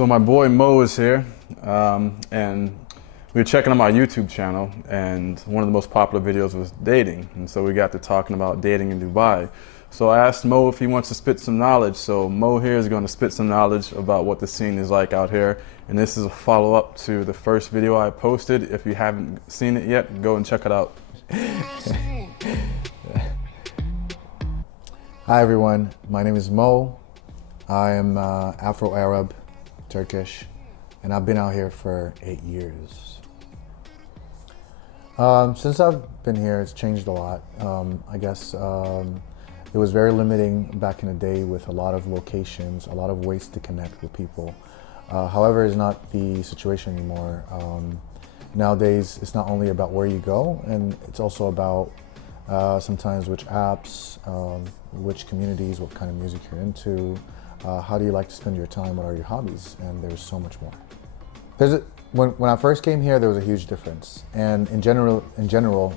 So my boy Mo is here, and we were checking on my YouTube channel, and one of the most popular videos was dating, and so we got to talking about dating in Dubai. So I asked Mo if he wants to spit some knowledge, so Mo here is going to spit some knowledge about what the scene is like out here, and this is a follow-up to the first video I posted. If you haven't seen it yet, go and check it out. Hi everyone, my name is Mo. I am Afro-Arab, Turkish, and I've been out here for 8 years. Since I've been here, it's changed a lot. I guess it was very limiting back in the day with a lot of locations, a lot of ways to connect with people. However, it's not the situation anymore. Nowadays, it's not only about where you go, and it's also about sometimes which apps, which communities, what kind of music you're into, how do you like to spend your time, what are your hobbies, and there's so much more. When I first came here, there was a huge difference, and in general,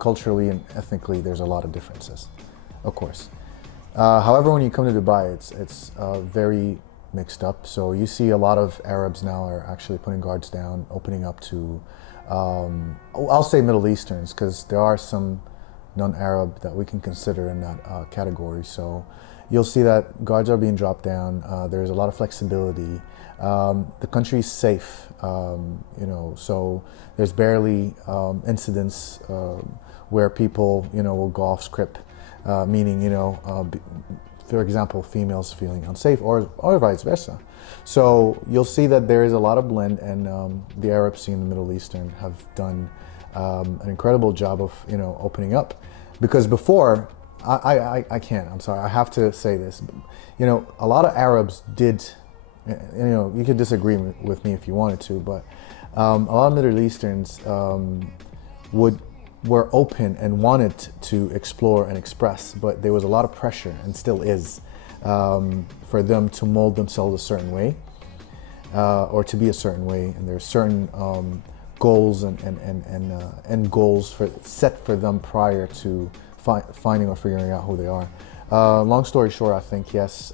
culturally and ethnically, there's a lot of differences, of course. However, when you come to Dubai, it's very mixed up. So you see a lot of Arabs now are actually putting guards down, opening up to, I'll say Middle Easterns, because there are some non-Arab that we can consider in that category. So you'll see that guards are being dropped down. There's a lot of flexibility. The country is safe, so there's barely incidents where people, will go off script, meaning, for example, females feeling unsafe or vice versa. So you'll see that there is a lot of blend, and the Arab scene in the Middle Eastern have done an incredible job of, opening up. Because before, I can't, I'm sorry, I have to say this, a lot of Arabs did, you could disagree with me if you wanted to, but a lot of Middle Easterns were open and wanted to explore and express, but there was a lot of pressure, and still is, for them to mold themselves a certain way, or to be a certain way, and there's certain goals and goals set for them prior to finding or figuring out who they are. Long story short, I think yes,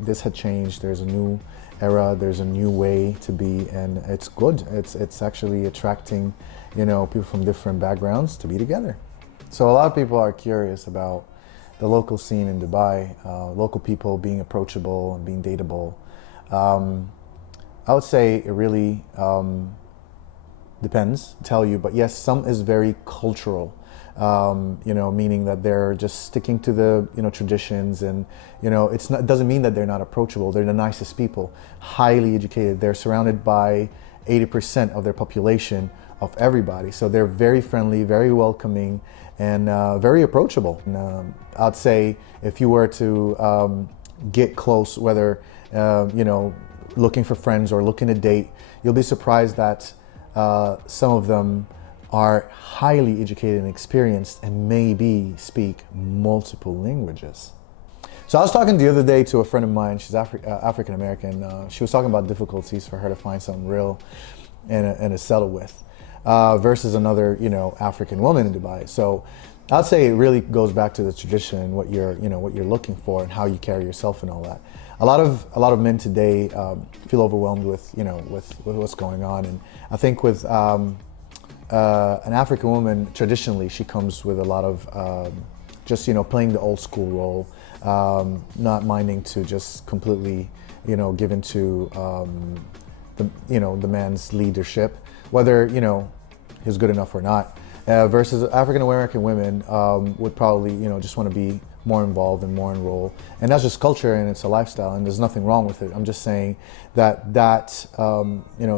this had changed. There's a new era. There's a new way to be, and it's good. It's actually attracting, people from different backgrounds to be together. So a lot of people are curious about the local scene in Dubai, local people being approachable and being dateable. I would say it really depends, tell you, but yes, some is very cultural, meaning that they're just sticking to the, traditions, and, it doesn't mean that they're not approachable. They're the nicest people, highly educated. They're surrounded by 80% of their population of everybody. So they're very friendly, very welcoming, and very approachable. And, I'd say if you were to get close, whether, looking for friends or looking to date, you'll be surprised that some of them are highly educated and experienced and maybe speak multiple languages. So I was talking the other day to a friend of mine. She's African American. She was talking about difficulties for her to find something real and to settle with, versus another, African woman in Dubai. So I'd say it really goes back to the tradition and what you're looking for and how you carry yourself and all that. A lot of men today feel overwhelmed with what's going on, and I think with an African woman, traditionally she comes with a lot of just playing the old school role, not minding to just completely give into the man's leadership, whether he's good enough or not. Versus African American women would probably just want to be more involved and more enrolled, and that's just culture and it's a lifestyle, and there's nothing wrong with it. I'm just saying that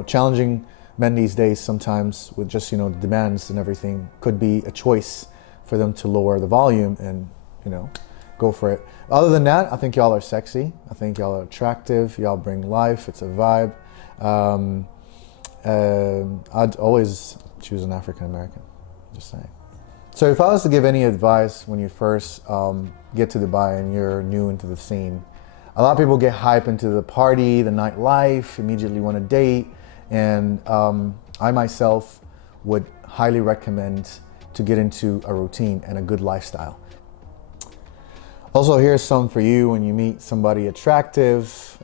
challenging men these days sometimes with just demands and everything could be a choice for them to lower the volume and go for it. Other than that, I think y'all are sexy. I think y'all are attractive. Y'all bring life. It's a vibe. I'd always choose an African American. Just saying. So if I was to give any advice when you first get to Dubai and you're new into the scene, a lot of people get hyped into the party, the nightlife, immediately want to date, and I myself would highly recommend to get into a routine and a good lifestyle. Also, here's some for you when you meet somebody attractive,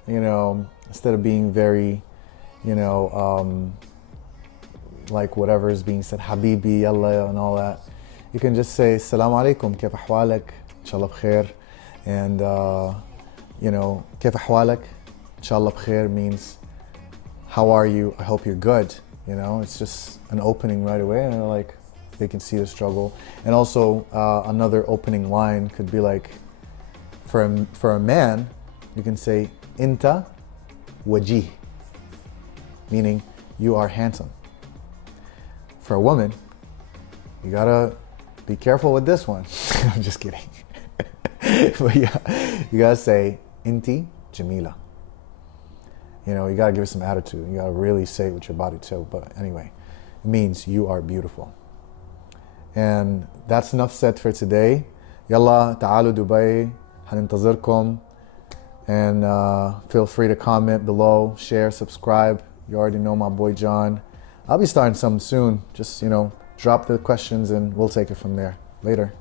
instead of being very, you know, like whatever is being said, Habibi, Yalla, and all that. You can just say, Assalamu alaikum, كيف أحوالك? Inshallah bkhair. And, you know, كيف أحوالك? Inshallah bkhair means, how are you? I hope you're good. You know, it's just an opening right away, and like, they can see the struggle. And also, another opening line could be like, for a man, you can say, Inta wajih, meaning you are handsome. For a woman, you gotta be careful with this one. I'm just kidding. But yeah, you gotta say, Inti Jamila. You know, you gotta give it some attitude. You gotta really say it with your body too. But anyway, it means you are beautiful. And that's enough said for today. Yalla, ta'alu Dubai, hanintazirkum. And feel free to comment below, share, subscribe. You already know my boy John. I'll be starting something soon. Just, you know, drop the questions and we'll take it from there. Later.